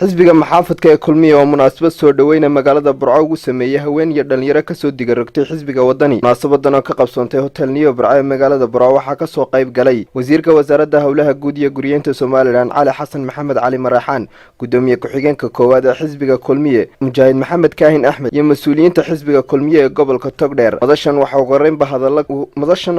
xisbiga maxaafadka ee Kulmiye oo munaasabad soo Dhawayna Magalada Burco Usameeyay haween iyo dhalinyaro ka soo digarogtay xisbiga wadani munaasabadan oo ka qabsoontay hotel Baxay Magalada Burco waxaa ka soo qayb galay wasiirka wasaaradda hawlaha guud iyo guriyada Soomaaliland Cali Xasan Maxamed Cali Maraxaan gudoomiye ku-xigeenka koowaad ee xisbiga Kulmiye Mujaahid Maxamed Kaahin Axmed iyo mas'uuliyiinta xisbiga Kulmiye ee gobolka Togdheer madashan waxa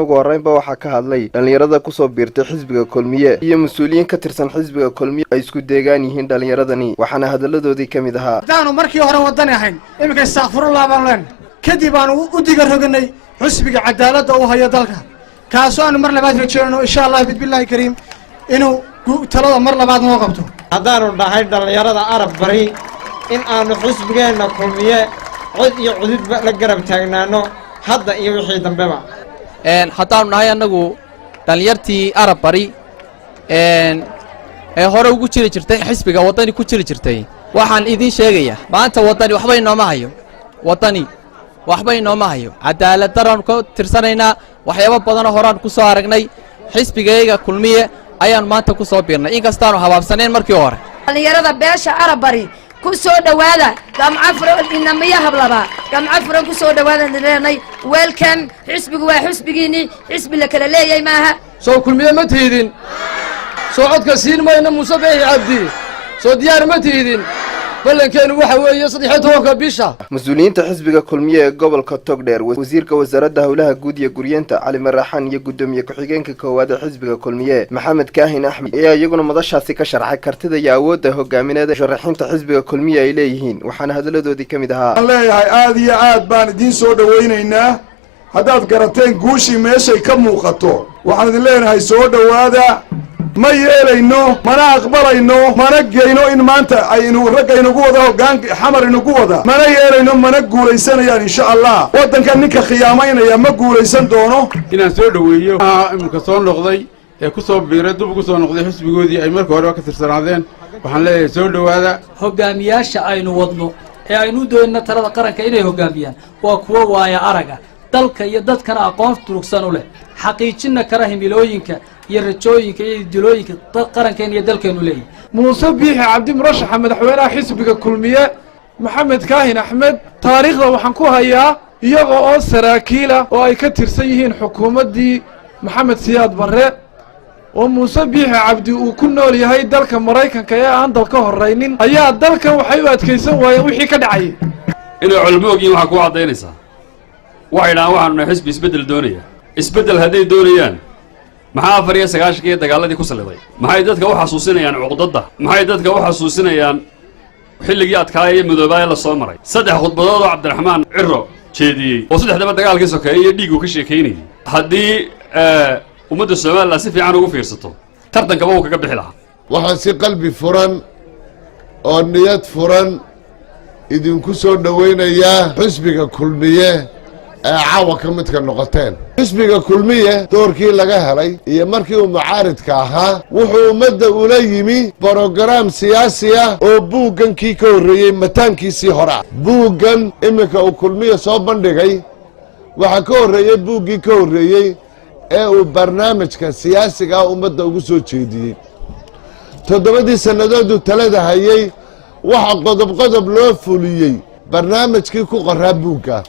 ugu horeynba waxa ka hadlay dhalinyarada ku soo biirtay xisbiga Kulmiye iyo mas'uuliyiin ka tirsan xisbiga Kulmiye ay isku deegaan yihiin dhalinyarada waxana hadaladoodii kamid ahaa daanu markii hore wadan ahayn imika istaghfirullah baan leen kadib aan u diga roganay xisbiga cadaaladda oo haya dalka Kaso aan mar labaad rajeeyno insha Allah bidbillahi kariim inuu talada mar labaad noo qabto hadaanu dhahay dhalinyarada Arab bari in aanu xisbigeena Kulmiye cod iyo cudud la garab taagnaano hadda iyo wixii dambeba hadaanu nahay anagu dhalinyartii Arab bari hore ugu jiri jirtay xisbiga wadani ku jiri jirtay waxaan idin sheegayaa maanta wadani waxba inooma hayo cadaalad daran ku tirsanayna waxyaabo badan oo horaan ku soo aragnay xisbigayga Kulmiye ayaan maanta ku soo biirnay in kastaanu habaabsaneen markii hore dhalinyarada beesha Arab bari ku soo dhawaada gamcafro inamiya hablaba gamcafro ku soo dhawaada leeyahay welcome xisbigu waa xisbigiini xisbi la kala leeyahay maaha soo Kulmiye ma tiidin سوعد كسين ما ينام مصباح عبدي سوديار ما تيدين بلن كانوا وحوي يصدح توقع بيشة مسؤولين حزبك كلمية قبل كتوغدير وزير وزارة هولها جودية جورينتا علي مراحان يقدم يكحجين كواد حزبك كلمية محمد كاهن أحمد يقولون مضشة سكشر حكرتدا يعود هو جامين هذا شرحين حزبك كلمية إليهين وحنا هذا لدو دي كمدها الله هذه عاد بان دين سودا وينينا هذا قرتين جوشي ماشي كم وقطو وحنا دلنا هاي سودا وهذا ما يلينو ما أقبلينو ما نجينو إن ما أنت أينو رجينو جوده جانك حمر إنو جوده ما يلينو ما نجول يسنا يعني إن شاء الله وقتن كان نك خيامين يا مجول يسن دونه إن سودويه مكسون لغضي كسب بيردو بكسون لغضي حس بجودي أي مركو هذا كثر سنادين وحنا سودو هذا هجامياش أينو وضنو أينو دو إن ترى ذكرن كإنه هجاميان وقوة ويا أرجع دلك يدت كان أقام تركسانه له حقيقة كراهم يلوينك يرجعوينك يدلوينك قرن كان يدل كانوا لي مصبيح عبد مرشح مدحوينه حزبك كلمية محمد كاهن أحمد تاريخه وحنكوها إياه يقع سراكيله وأي كتير سيهين حكومة دي محمد سياد برة ومصبيح عبد وكنا لي هاي دلك مرايكا كيا عند الكهر رينين أيها دلك وحيوات كيسون وحي كدعي إنه علموجي وحكوا عضينسا وعينا وعن حزب يسبدل دونية يسبدل هذه دونيان maxaa fariya sagaashkii dagaaladii ku saliday maxay dadka u xasuusinayaan cuqdada maxay dadka u xasuusinayaan xilligii adkaayay madoobaay la soo maray saddex khudbadood oo Cabdiraxmaan Ciro jeediyay oo saddexdaba dagaalkii sokeeyay iyo dhiig uu ka sheekeynayay hadii ummadda Soomaaliland si fiican ugu fiirsato tartankaba uu kaga bixi lahaa waxaan si qalbi furan oo niyad furan idinku soo dhaweynayaa xisbiga Kulmiye caawa ka mid ka noqoteen xisbiga Kulmiye doorkii laga helay iyo markii uu mucaaridka ahaa wuxuu ummadda ula yimi program siyaasi ah oo buugankii ka horeeyay mataankiisii hore buugan imika uu Kulmiye soo bandhigay waxa ka horeeyay buugii ka horeeyay ee uu barnaamijka siyaasiga ummadda ugu soo jeediyay 7 sanadood talada hayay waxa qodob loo fuliyay barnaamijkii ku qoraa buuga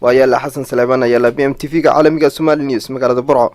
ويا حسن سليمان يا BMTV عالمي Somali News Magalada Burco